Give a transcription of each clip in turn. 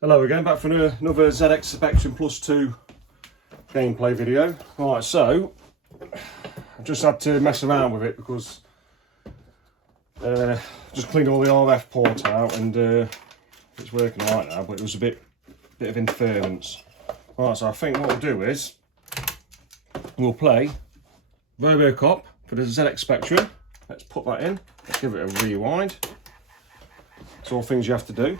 Hello again, back for another ZX Spectrum Plus 2 gameplay video. Right, so I just had to mess around with it because just cleaned all the RF ports out and it's working right now, but it was a bit of interference. Right, so I think what we'll do is we'll play RoboCop for the ZX Spectrum. Let's put that in. Let's give it a rewind. It's all things you have to do.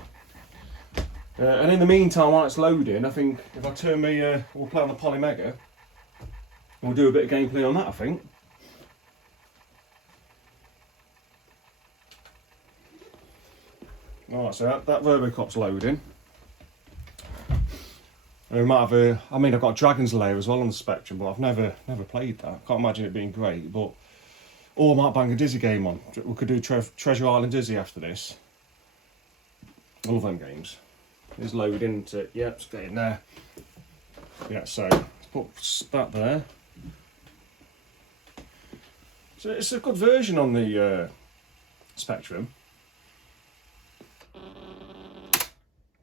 And in the meantime, while it's loading, I think if I turn me, we'll play on the Polymega. We'll do a bit of gameplay on that, I think. Alright, so that RoboCop's loading. We might have a, I mean, I've got a Dragon's Lair as well on the Spectrum, but I've never played that. Can't imagine it being great, but or I might bang a Dizzy game on. We could do Treasure Island Dizzy after this. I love them games. Is loaded into, yeah, it's getting there. Yeah, so let's put that there. So it's a good version on the Spectrum.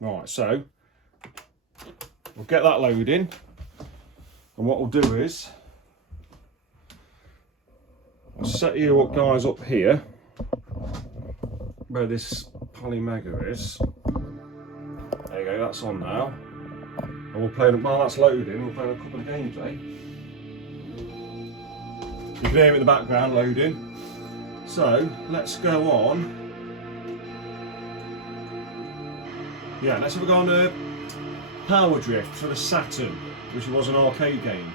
Right, so we'll get that loading, and what we'll do is I'll set you up, guys, up here where this Polymega is. There you go, that's on now. And we'll play, while that's loading, we'll play a couple of games, eh? You can hear it in the background loading. So, let's go on. Yeah, let's have a go on Power Drift for the Saturn, which was an arcade game.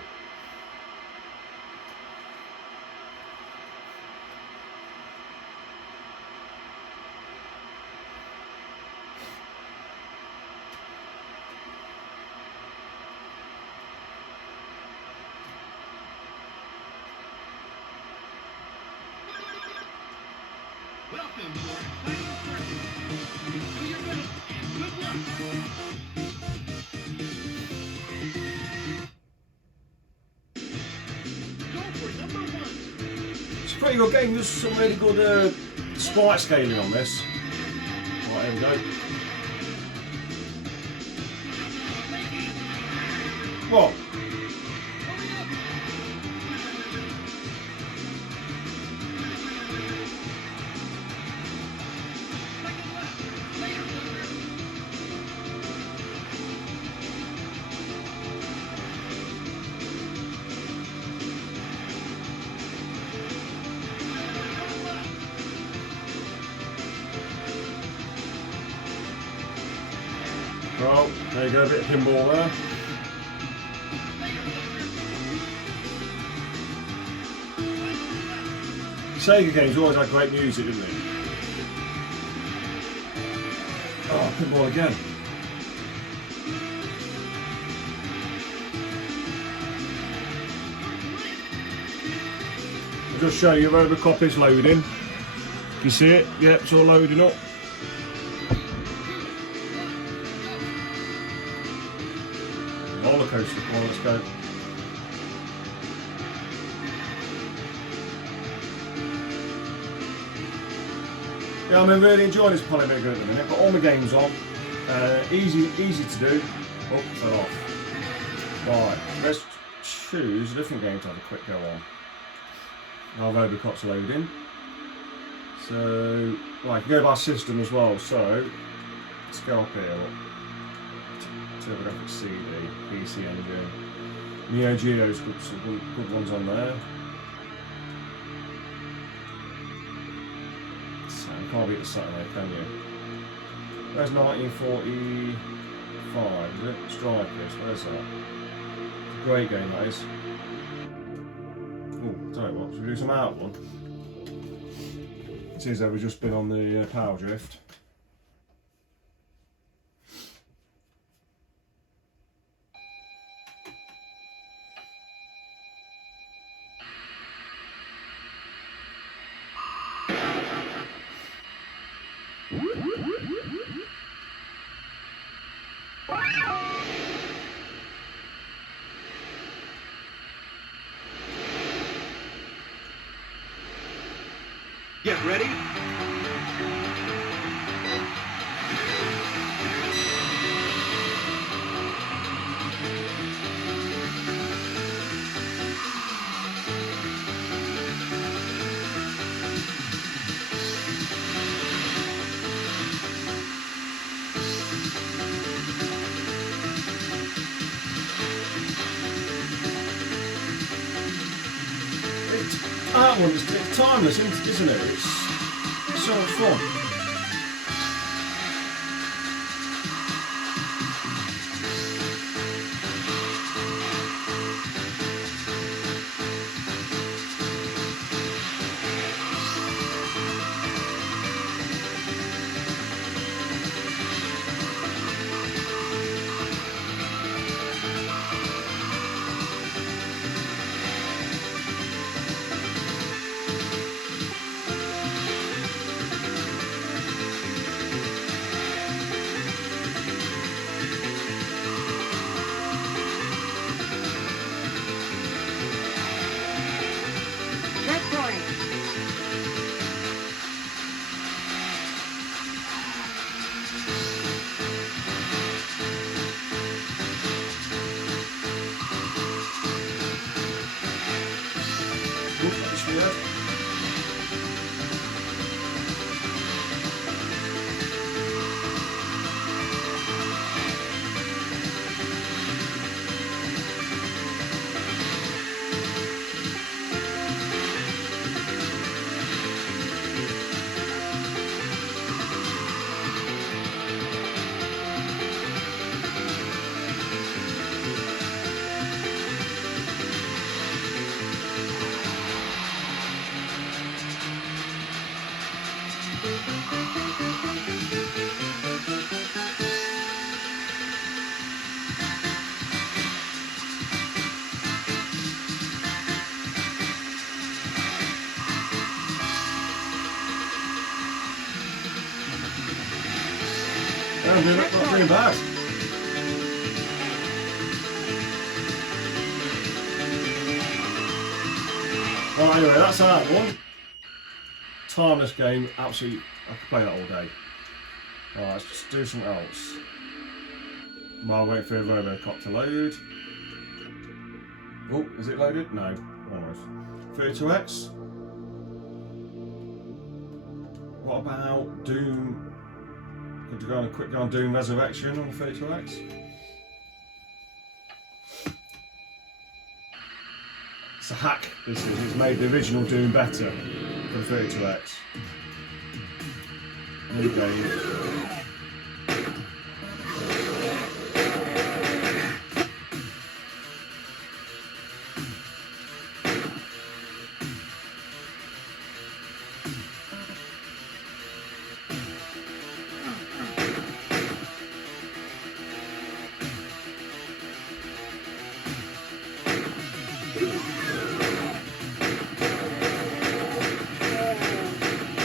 Welcome to our exciting circuit. Do your best and good luck. Go for number one. It's a pretty good game. There's some really good sprite scaling on this. Right, here we go. What? Well, there you go, a bit of pinball there. Sega games always had great music, didn't they? Oh, pinball again. I'll just show you RoboCop is loading. You see it? Yeah, it's all loading up. Roller coaster, come on, let's go. Yeah, I'm really enjoying this Polymega at the minute. Got all my games on. Easy to do. Oh, fell off. Right, let's choose a different game to have a quick go on. Now RoboCop's loading. So, right, go by system as well. So, let's go up here. TurboGrafx CD, PC Engine. Neo Geo's got some good ones on there. So you can't beat the Saturday, can you? There's 1945, is it? Strikers, where's that? It's a great game, that is. Oh, tell you what, should we do some out one? It seems that we've just been on the Power Drift. Get ready. that one, it's timeless, isn't it? It's so much fun. Checkpoint. Oop, that's weird. Not doing bad. Well, anyway, that's that one. Timeless game, absolutely. I could play that all day. Alright, let's just do something else. While I wait for RoboCop to load. Oh, is it loaded? No. Almost. 32X. What about Doom? Could you go on a quick go on Doom Resurrection on the 32X? It's a hack, this is. It's made the original Doom better for the 32X. New game.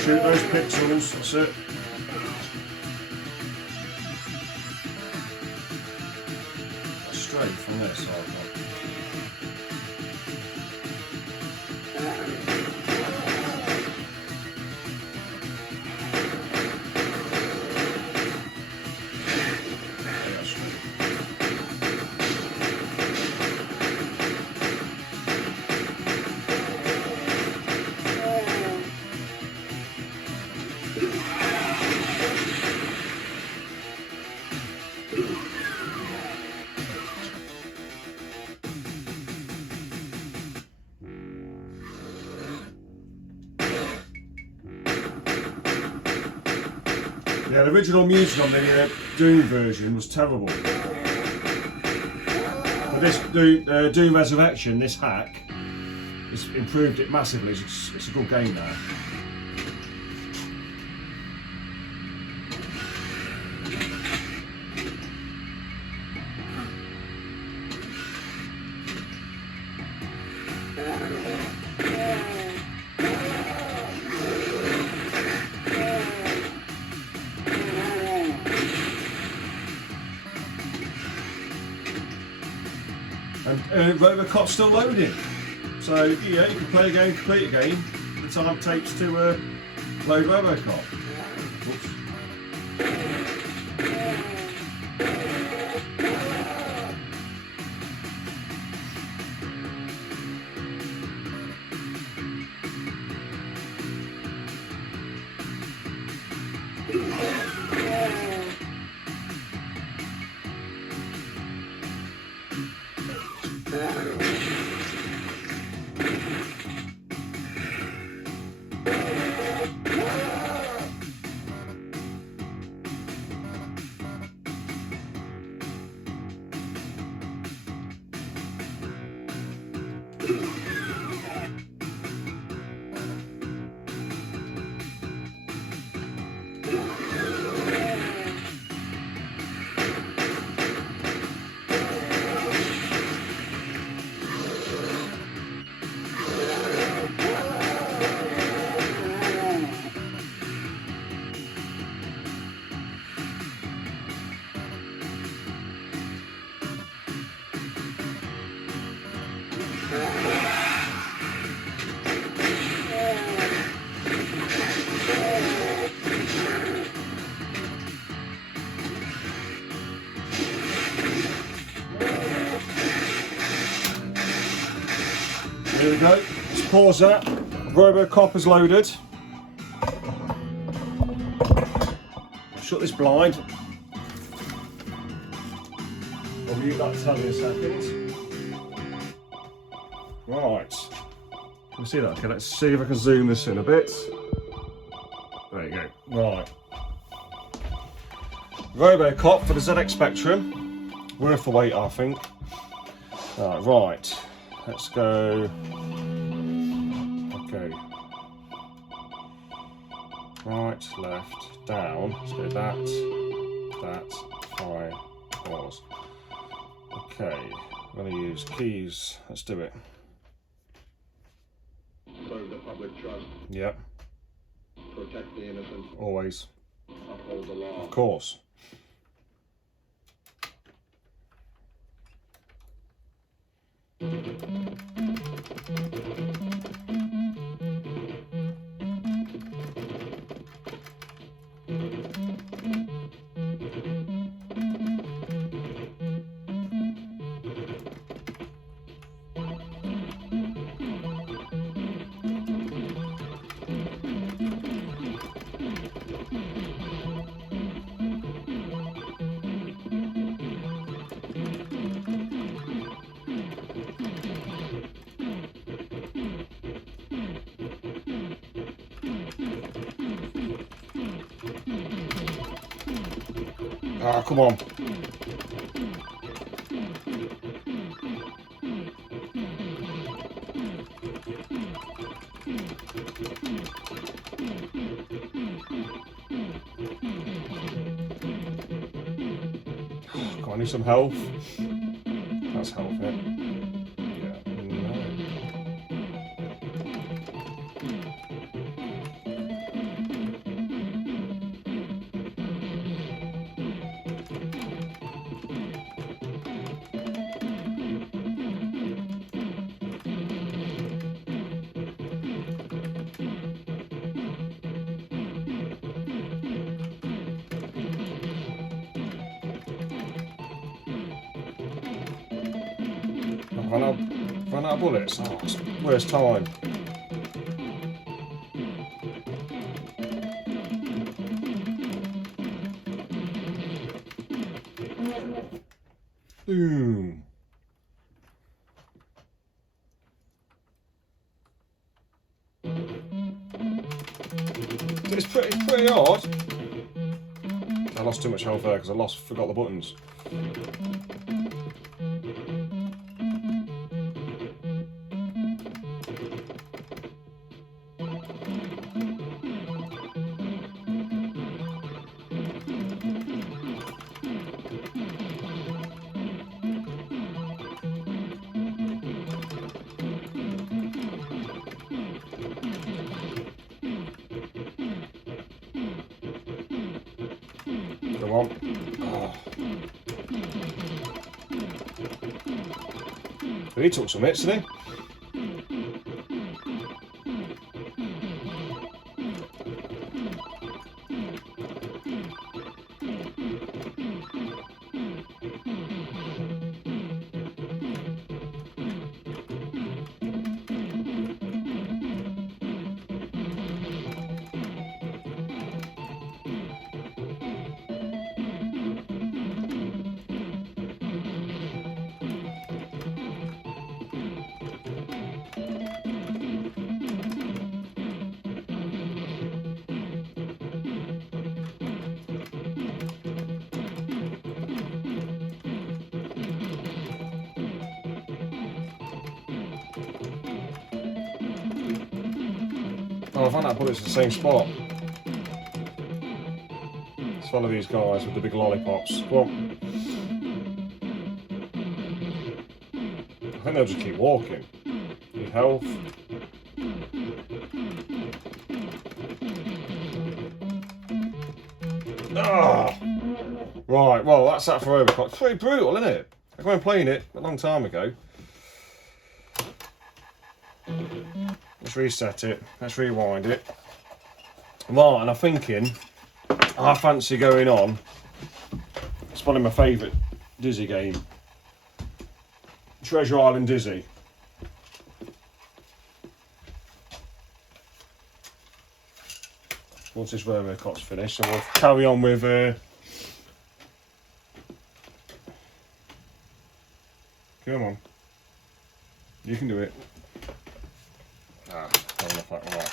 Shoot those pixels, that's it. Straight from this side. Yeah, the original music on the Doom version was terrible. But this Doom Resurrection, this hack, has improved it massively. It's a good game now. And RoboCop's still loading, so yeah, you can play a game, complete a game, the time it takes to load RoboCop. Whoops. Here we go. Let's pause that. RoboCop is loaded. Shut this blind. I'll mute that telly in a second. Right. Can you see that? Okay, let's see if I can zoom this in a bit. There you go. Right. RoboCop for the ZX Spectrum. Worth the wait, I think. Right. Let's go. Okay. Right, left, down. Let's go that, high, pause. Okay, I'm going to use keys. Let's do it. Serve the public trust. Yep. Protect the innocent. Always. Uphold the law. Of course. Ah, come on. God, I need some health. That's health, yeah. Run out of bullets. Oh, it's the worst time. Boom. It's pretty hard. I lost too much health there because I forgot the buttons. Come on. Oh. He took some hits, didn't he? Oh, I found that bullet's in the same spot. Let's follow these guys with the big lollipops. Come on. I think they'll just keep walking. Need health. Ah! Right, well, that's that for RoboCop. It's pretty brutal, isn't it? I remember playing it a long time ago. Let's reset it. Let's rewind it. Right, and I'm thinking, I fancy going on. It's one of my favourite Dizzy game. Treasure Island Dizzy. once this RoboCop's finished, and we'll carry on with. Come on, you can do it. Ah, not enough that right.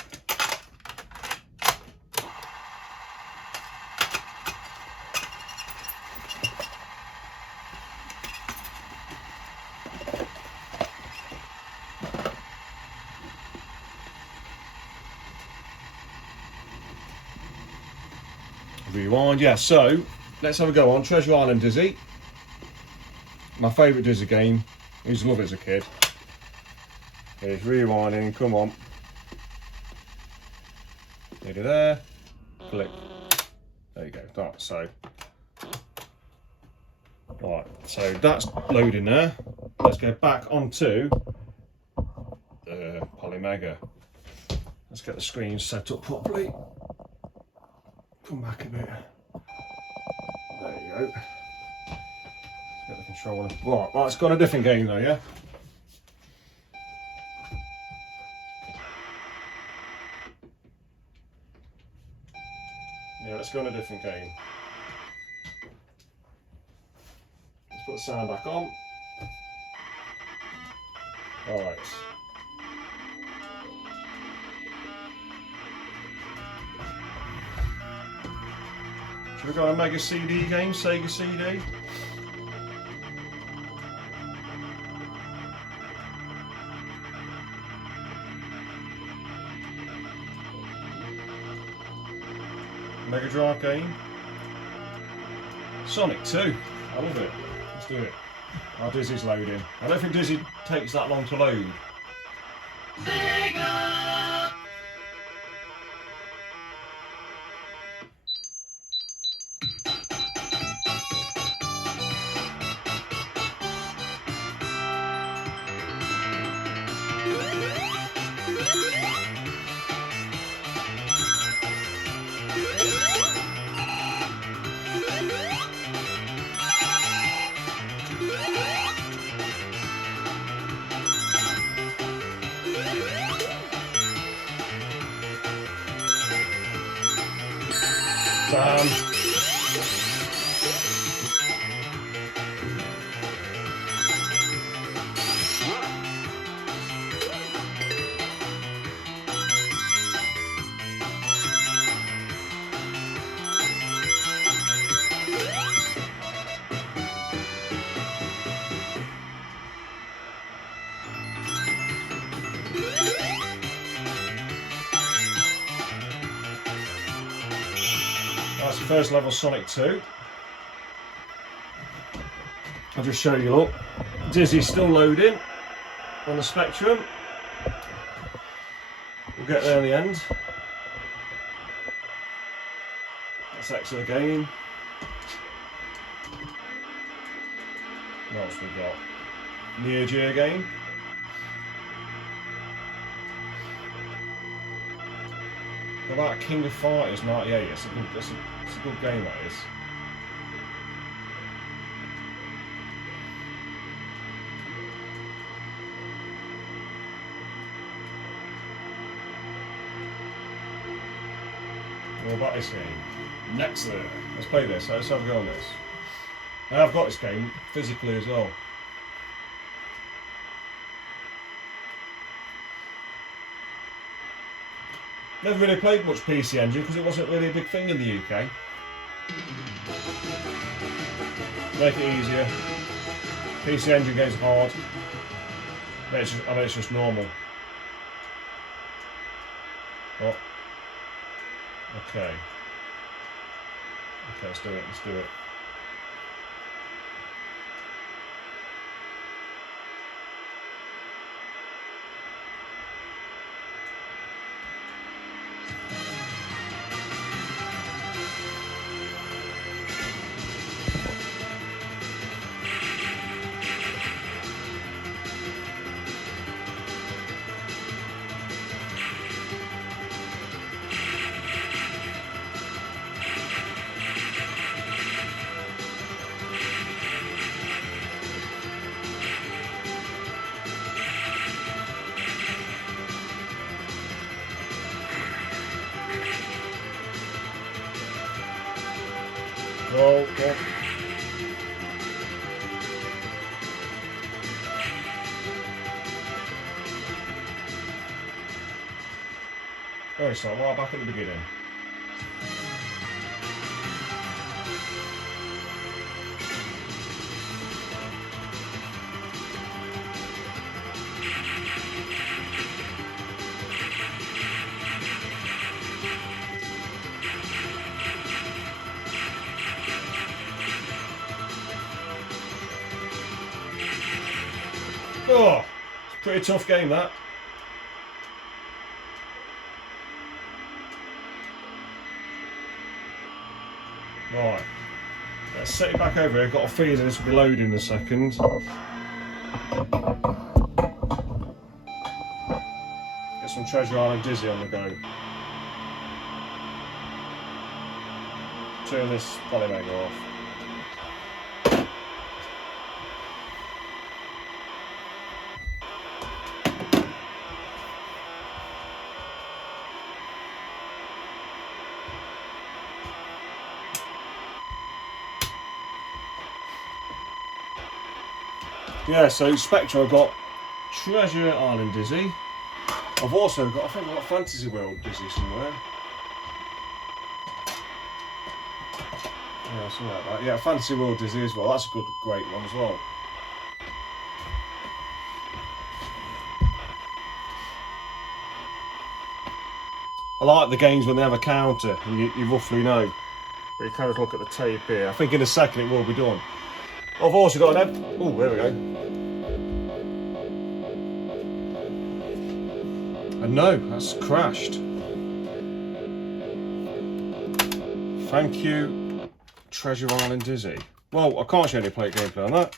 Rewind, yeah, so let's have a go on Treasure Island Dizzy. My favourite Dizzy game. I used to love it as a kid. Here's rewinding, come on. Nearly there. Click. There you go. Right, so. Right, so that's loading there. Let's go back onto the Polymega. Let's get the screen set up properly. Come back a bit. There you go. Let's get the controller. Right, it's got a different game though, yeah? Yeah, let's go on a different game. Let's put the sound back on. Alright. Should we go on a Mega CD game, Sega CD? Mega Drive game? Sonic 2. I love it. Let's do it. Our Dizzy's loading. I don't think Dizzy takes that long to load. That's the first level, Sonic 2. I'll just show you, look. Dizzy's still loading on the Spectrum. We'll get there in the end. That's X of the game. What else we got? Neo Geo game. What about King of Fighters 98? It's a good game, that is. What about this game? Next there. Let's play this. Let's have a go on this. And I've got this game physically as well. Never really played much PC Engine because it wasn't really a big thing in the UK. Make it easier. PC Engine games are hard. I bet it's just normal. Oh. Okay. Okay, let's do it. Let's do it. Yeah. Very slow, right back at the beginning. Oh, it's a pretty tough game that. Right, let's set it back over here. Got a feeling this will be loading in a second. Get some Treasure Island Dizzy on the go. Turn this Polymega off. Yeah, so Spectre, I've got Treasure Island Dizzy. I've also got, I think I've got Fantasy World Dizzy somewhere. Yeah, something like that. Yeah, Fantasy World Dizzy as well. That's a good, great one as well. I like the games when they have a counter and you roughly know. But you kind of look at the tape here. I think in a second it will be done. I've also got an oh, there we go. And no, that's crashed. Thank you, Treasure Island Dizzy. Well, I can't show any plate gameplay on that.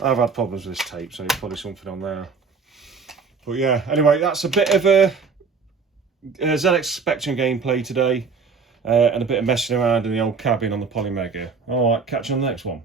I've had problems with this tape, so there's probably something on there. But yeah, anyway, that's a bit of a ZX Spectrum gameplay today. And a bit of messing around in the old cabin on the Polymega. Alright, catch you on the next one.